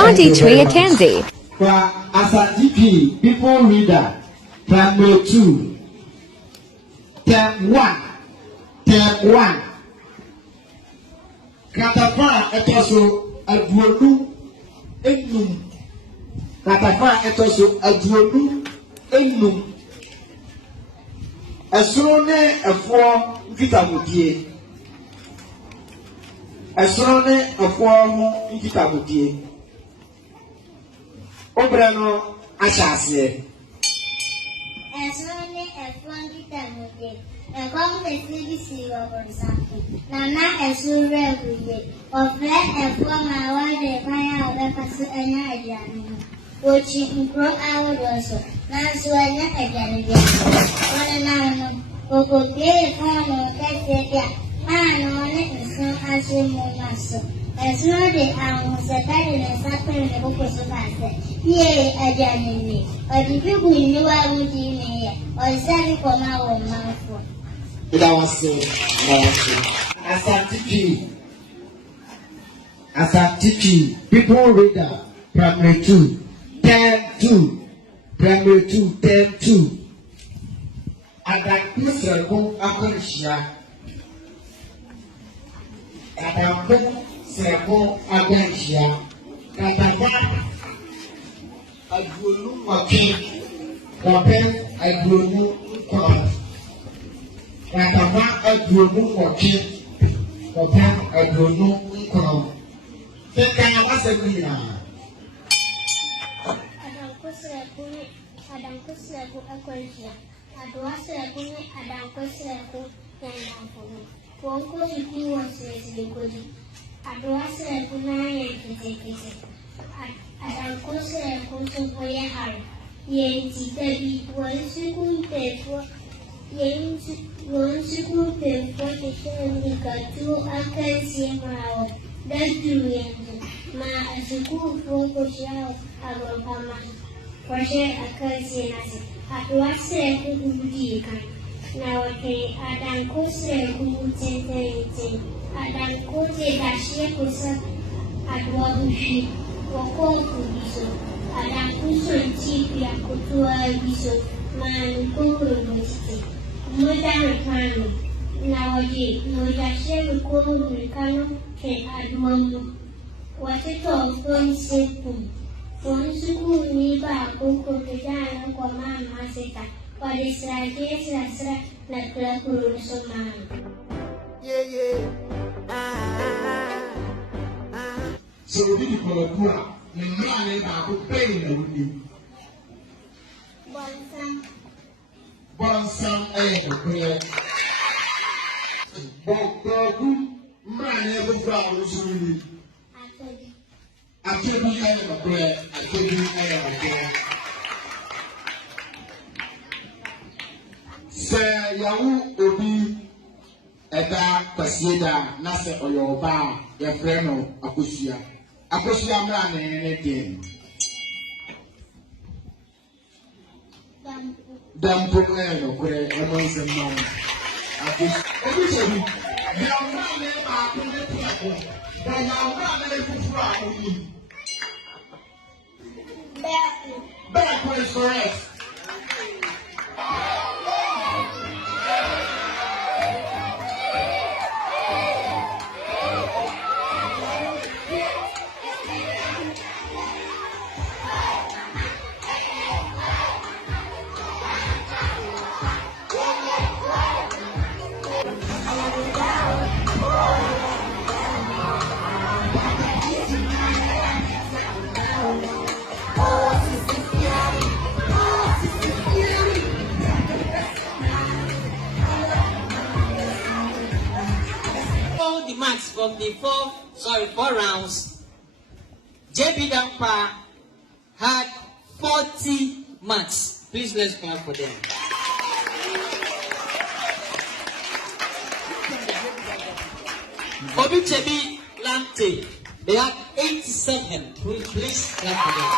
Asante Tree Candy. Asante People Reader, Primary 2, Term 1, Term 1. Katafa etoso aduonu enum. Katafa etoso aduonu enum. Esoro ne efo nkitamudie. Esoro ne efo ho nkitamudie. Obra no ahyase. Esoro ne efo nkitamudie. Ekong pesidi si wabonsafi. Nana esuru ebuye. Ofre efo mawade kaya obekasu enya edianu. Wochi nkro awodoso. Nansu enya edianu. Wana nano. Okokye kano kesebia. Mano ne nsu asu mumaso. Esuru de sekari ne sapere ne bokoso pase. Ye edianu ni. Odibigu ni wa mudi ni ye. Oisari koma wo manfo. Asante People Reader, Primary 2, Term 2, Primary 2, Term 2. Adampu Sreko Akonshia. Adampu Sreko Akonshia. Katafa Aduonu Wake. Wapen Aduonu Nkwa. Katafa aduonu wake, kota aduonu nkwa. Teka ya wase kuna. Adamkusreku akwensya. Aduwasreku ni adamkusreku yanyanfunu. Wonko yiku wonsresilikoji. Aduwasreku na yankete. Adamkusreku supoye hari. Yenti tabi wonsiku tefo. Wonsiku tefo nikatu akansi mao. Dadu yenzu. Ma asiku foko shao agopama. Kwashe akansi nasi. Aduwasreku kubudika. Na wake adankosreku utente. Adankote dashie kusa aduwabushi. Wakofu biso. Adankuso nchipi ya kutua biso. Maanukuru mwisiti. Muda mkano. Na waje. Mwajashe mkuru mkano ke aduwamu. Watoto wakoni sepu. Wonsuku niba akoko kejana kwa mama seta. Sra na kula kuruso mama. So we need to go ni mane ba ko pay na wudi. Bonsam no prayer. Bogu mane go fra no so ni. Akebi no prayer, akebi no prayer. Se yawu obi eda kwasieda na se oyoba ya freno akosua mra ne den dampo no kure emonse mam obi sebi ya mra ne ba ko ne tiako ba ya mra ne fufu a oni back is correct. From the four rounds, JB Dampa had 40 marks. Please let's clap for them. Obi Chebi Lante, they had 87. Please clap for them.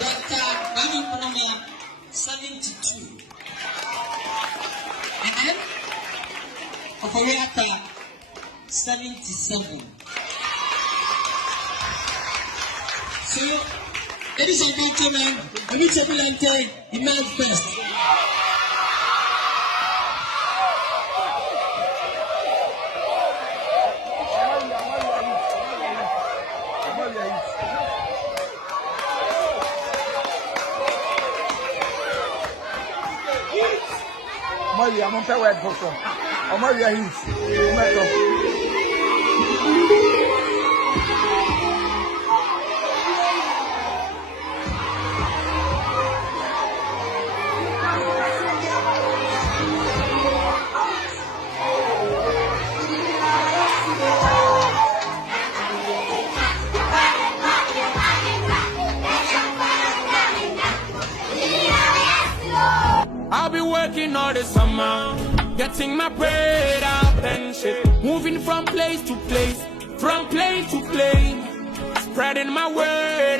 Dr. Bani Pranaya, 72. And Okoreata, 77. So, ladies and gentlemen, Amiche Bilante emerged first. I'm on word for some. I'm on your heat. I'll be working all the summer, getting my bread up and shit. Moving from place to place, from place to place, spreading my word.